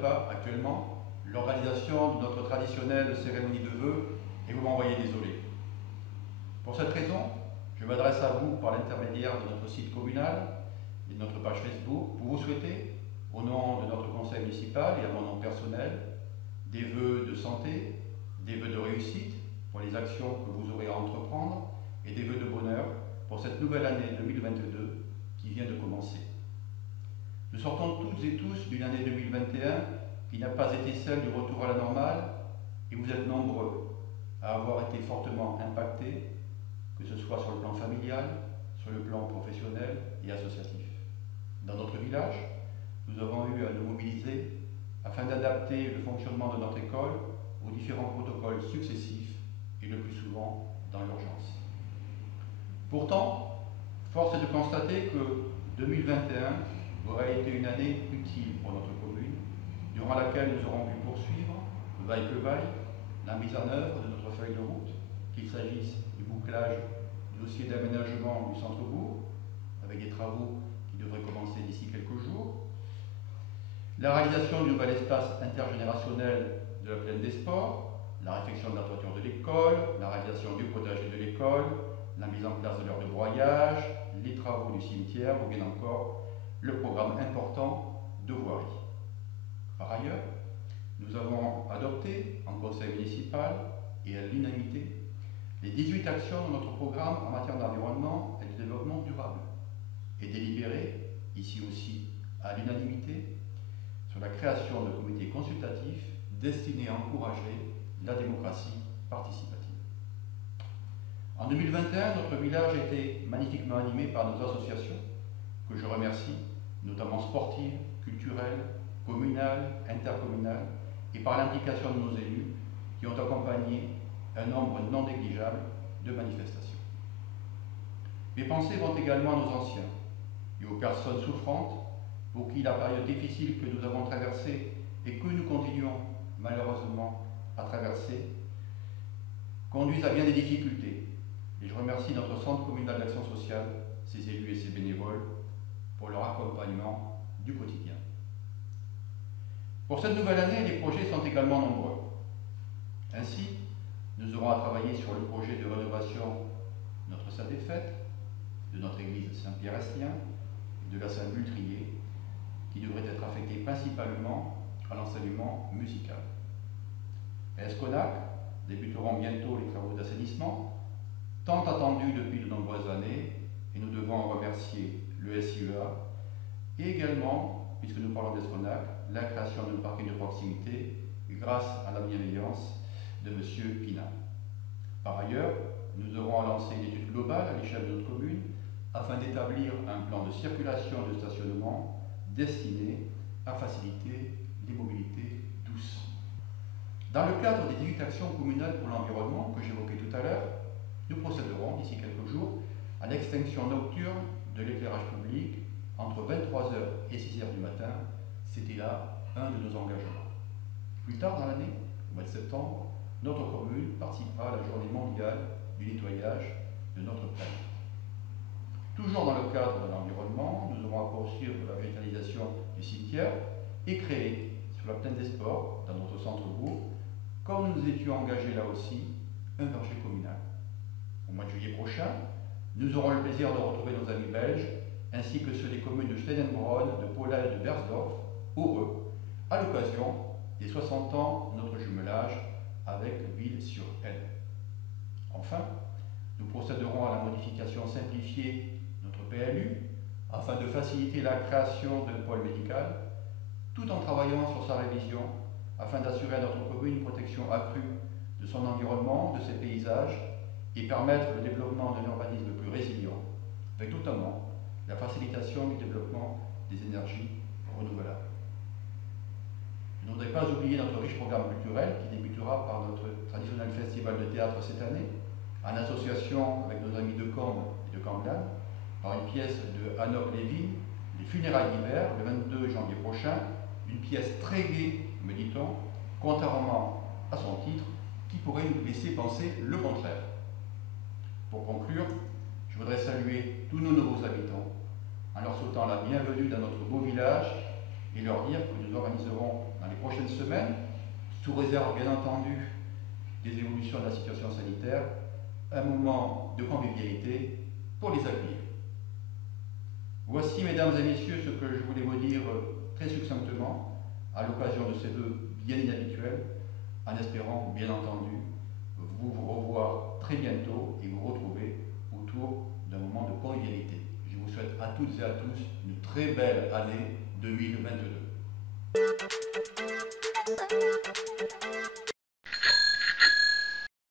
pas actuellement l'organisation de notre traditionnelle cérémonie de vœux et vous m'envoyez désolé. Pour cette raison, je m'adresse à vous par l'intermédiaire de notre site communal et de notre page Facebook pour vous souhaiter, au nom de notre conseil municipal et à mon nom personnel, des vœux de santé, des vœux de réussite pour les actions que vous aurez à entreprendre et des vœux de bonheur pour cette nouvelle année 2022 qui vient de commencer. Nous sortons toutes et tous d'une année 2021 qui n'a pas été celle du retour à la normale et vous êtes nombreux à avoir été fortement impactés, que ce soit sur le plan familial, sur le plan professionnel et associatif. Dans notre village, nous avons eu à nous mobiliser afin d'adapter le fonctionnement de notre école aux différents protocoles successifs et le plus souvent dans l'urgence. Pourtant, force est de constater que 2021 aurait été une année utile pour notre commune, durant laquelle nous aurons pu poursuivre, vaille que vaille, la mise en œuvre de notre feuille de route, qu'il s'agisse du bouclage du dossier d'aménagement du centre-bourg, avec des travaux qui devraient commencer d'ici quelques jours, la réalisation du nouvel espace intergénérationnel de la plaine des sports, la réfection de la toiture de l'école, la réalisation du potager de l'école, la mise en place de l'heure de broyage, les travaux du cimetière ou bien encore le programme important de voirie. Par ailleurs, nous avons adopté en conseil municipal et à l'unanimité les 18 actions de notre programme en matière d'environnement et de développement durable et délibéré, ici aussi à l'unanimité, sur la création de comités consultatifs destinés à encourager la démocratie participative. En 2021, notre village était magnifiquement animé par nos associations, que je remercie, notamment sportives, culturelles, communales, intercommunales, et par l'implication de nos élus qui ont accompagné un nombre non négligeable de manifestations. Mes pensées vont également à nos anciens et aux personnes souffrantes pour qui la période difficile que nous avons traversée et que nous continuons malheureusement à traverser conduisent à bien des difficultés. Et je remercie notre centre communal d'action sociale, ses élus et ses bénévoles pour leur accompagnement du quotidien. Pour cette nouvelle année, les projets sont également nombreux. Ainsi, nous aurons à travailler sur le projet de rénovation de notre salle des fêtes, de notre église Saint-Pierre-Estien et de la salle Bultrier, qui devrait être affectée principalement à l'enseignement musical. À Esconac débuteront bientôt les travaux d'assainissement, tant attendus depuis de nombreuses années, et nous devons en remercier le SIEA, et également, puisque nous parlons d'Esconac, la création d'un parking de proximité grâce à la bienveillance de M. Pina. Par ailleurs, nous aurons à lancer une étude globale à l'échelle de notre commune afin d'établir un plan de circulation et de stationnement destiné à faciliter les mobilités douces. Dans le cadre des 18 actions communales pour l'environnement que j'évoquais tout à l'heure, nous procéderons d'ici quelques jours à l'extinction nocturne de l'éclairage public entre 23h et 6h du matin. C'était là un de nos engagements. Plus tard dans l'année, au mois de septembre, notre commune participera à la journée mondiale du nettoyage de notre planète. Toujours dans le cadre de l'environnement, nous aurons à poursuivre la végétalisation du cimetière et créer sur la plaine des sports, dans notre centre-bourg, comme nous étions engagés là aussi, un verger communal. Au mois de juillet prochain, nous aurons le plaisir de retrouver nos amis belges, ainsi que ceux des communes de Steinenbronn, de Paula et de Bersdorf, heureux, à l'occasion des 60 ans de notre jumelage avec Ville-sur-Elle. Enfin, nous procéderons à la modification simplifiée de notre PLU, afin de faciliter la création d'un pôle médical, tout en travaillant sur sa révision, afin d'assurer à notre commune une protection accrue de son environnement, de ses paysages, et permettre le développement d'un urbanisme plus résilient, avec notamment la facilitation du développement des énergies renouvelables. Je ne voudrais pas oublier notre riche programme culturel qui débutera par notre traditionnel festival de théâtre cette année, en association avec nos amis de Combe et de Camblan, par une pièce de Hanok Levin, Les funérailles d'hiver, le 22 janvier prochain, une pièce très gaie, me dit-on, contrairement à son titre, qui pourrait nous laisser penser le contraire. Pour conclure, je voudrais saluer tous nos nouveaux habitants en leur souhaitant la bienvenue dans notre beau village et leur dire que nous organiserons dans les prochaines semaines, sous réserve bien entendu des évolutions de la situation sanitaire, un moment de convivialité pour les accueillir. Voici, mesdames et messieurs, ce que je voulais vous dire très succinctement à l'occasion de ces vœux bien inhabituels, en espérant bien entendu vous revoir très bientôt et vous retrouver autour d'un moment de convivialité. Je vous souhaite à toutes et à tous une très belle année 2022.